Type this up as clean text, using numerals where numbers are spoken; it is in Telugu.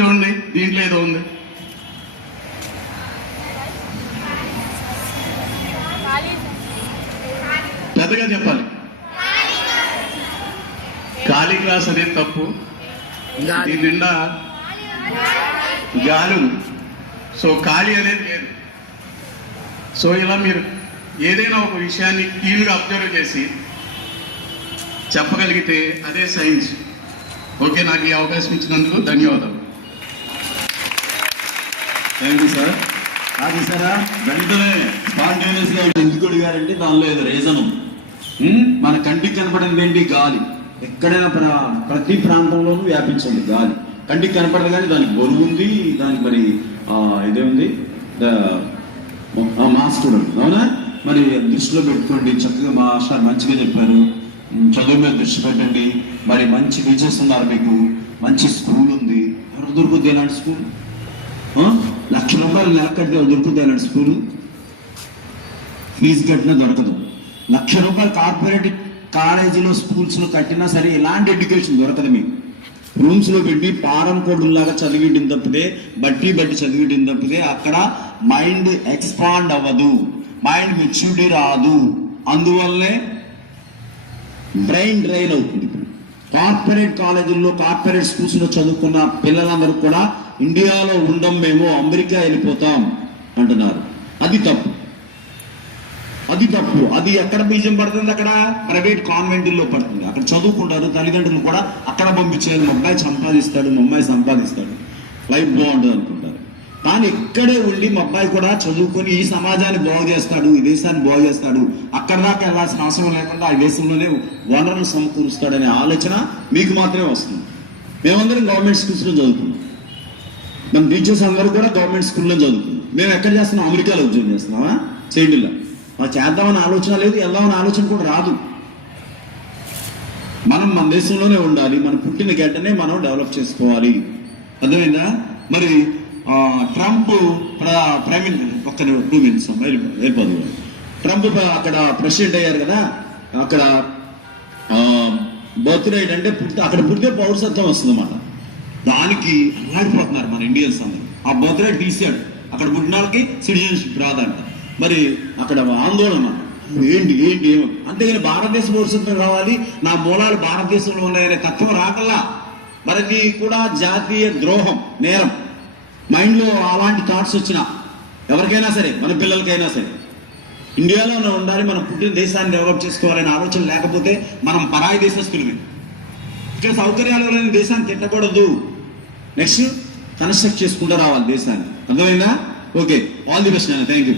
చూడండి, దీంట్లో ఏదో ఉంది. పెద్దగా చెప్పాలి. ఖాళీ గ్లాస్ అనేది తప్పు. దీని నిండా గాలి ఉంది. సో ఖాళీ అనేది లేదు. సో ఇలా మీరు ఏదైనా ఒక విషయాన్ని క్లీన్గా అబ్జర్వ్ చేసి చెప్పగలిగితే అదే సైన్స్. ఓకే, నాకు ఈ అవకాశం ఇచ్చినందుకు ధన్యవాదాలు. Thank you sir. అది సారా వెంటనే స్పాంటేనియస్ గా ఎందుకు అడిగారంటే దానిలో ఏదో రీజను. మన కంటికి కనపడింది ఏంటి? గాలి. ఎక్కడైనా ప్రతి ప్రాంతంలోనూ వ్యాపించండి గాలి. కంటికి కనపడదు కానీ దానికి బరువు ఉంది, దానికి మరి ఇదేముంది, మాస్క్ కూడా ఉంది. అవునా? మరి దృష్టిలో పెట్టుకోండి. చక్కగా మా సార్ మంచిగా చెప్పారు. చదువు మీద దృష్టి పెట్టండి. మరి మంచి టీచర్స్ ఉన్నారు, మీకు మంచి స్కూల్ ఉంది. ఎవరు దొరుకుద్ది ఇలాంటి స్కూల్? ₹1,00,000 నెల కడితే దొరుకుతుంది అలాంటి స్కూలు? ఫీజు కట్టినా దొరకదు. ₹1,00,000 కార్పొరేట్ కాలేజీలో స్కూల్స్లో కట్టినా సరే ఇలాంటి ఎడ్యుకేషన్ దొరకదు మీకు. రూమ్స్లో పెట్టి పారం కోడులాగా చదివింటిని తప్పితే, బట్టి చదివింటిని తప్పితే అక్కడ మైండ్ ఎక్స్పాండ్ అవ్వదు, మైండ్ మెచ్యూరిటీ రాదు. అందువల్లే బ్రెయిన్ డ్రైన్ అవుతుంది. కార్పొరేట్ కాలేజీల్లో, కార్పొరేట్ స్కూల్స్లో చదువుకున్న పిల్లలందరూ కూడా ఇండియాలో ఉండం, మేము అమెరికా వెళ్ళిపోతాం అంటున్నారు. అది తప్పు. అది ఎక్కడ బీజం పడుతుంది? అక్కడ ప్రైవేట్ కాన్వెంట్లో పడుతుంది. అక్కడ చదువుకుంటారు. తల్లిదండ్రులు కూడా అక్కడ పంపించేది. మా అబ్బాయి సంపాదిస్తాడు, మా అమ్మాయి సంపాదిస్తాడు, లైఫ్ బాగుంటుంది అనుకుంటారు. కానీ ఇక్కడే ఉండి మా అబ్బాయి కూడా చదువుకొని ఈ సమాజాన్ని బాగు చేస్తాడు, ఈ దేశాన్ని బాగు చేస్తాడు, అక్కడ దాకా వెళ్ళాల్సిన అవసరం లేకుండా ఆ దేశంలోనే వనరులు సమకూరుస్తాడనే ఆలోచన మీకు మాత్రమే వస్తుంది. మేమందరం గవర్నమెంట్ స్కూల్స్లో చదువుకున్నాం. మన టీచర్స్ అందరూ కూడా గవర్నమెంట్ స్కూల్లో చదువుకున్నాం. మేము ఎక్కడ చేస్తున్నాం? అమెరికాలో ఉద్యోగం చేస్తున్నామా? చేయడిలా. మనం చేద్దామని ఆలోచన లేదు, వెళ్దామని ఆలోచన కూడా రాదు. మనం మన దేశంలోనే ఉండాలి. మనం పుట్టిన గడ్డనే మనం డెవలప్ చేసుకోవాలి. అర్థమైందా? మరి ట్రంప్ ప్రైమ్ మినిస్టర్ 2 minutes వెళ్ళిపోదు. ట్రంప్ అక్కడ ప్రెసిడెంట్ అయ్యారు కదా, అక్కడ బర్త్ రైట్ అంటే అక్కడ పుట్టితే పౌరసత్వం వస్తుంది అన్నమాట. దానికి అల్లాడిపోతున్నారు మన ఇండియన్స్ అందరూ. ఆ బర్త్ రైట్ తీసాడు, అక్కడ పుట్టిన వాళ్ళకి సిటిజన్షిప్ రాదంట. మరి అక్కడ ఆందోళన ఏంటి అంతేగాని భారతదేశ పౌరసత్వం రావాలి, నా మూలాలు భారతదేశంలో ఉన్నాయనే తత్వం రాకల్లా. మరి నీ కూడా జాతీయ ద్రోహం, నేరం. మైండ్లో అలాంటి థాట్స్ వచ్చినా ఎవరికైనా సరే, మన పిల్లలకైనా సరే, ఇండియాలోనే ఉండాలి, మనం పుట్టిన దేశాన్ని డెవలప్ చేసుకోవాలనే ఆలోచన లేకపోతే మనం పరాయి దేశస్తులమే. ఇక్కడ సౌకర్యాలు లేని దేశాన్ని తిట్టకూడదు. నెక్స్ట్ కన్స్ట్రక్ట్ చేసుకుంటూ రావాలి దేశాన్ని. అర్థమైందా? Okay, all the best. Thank you.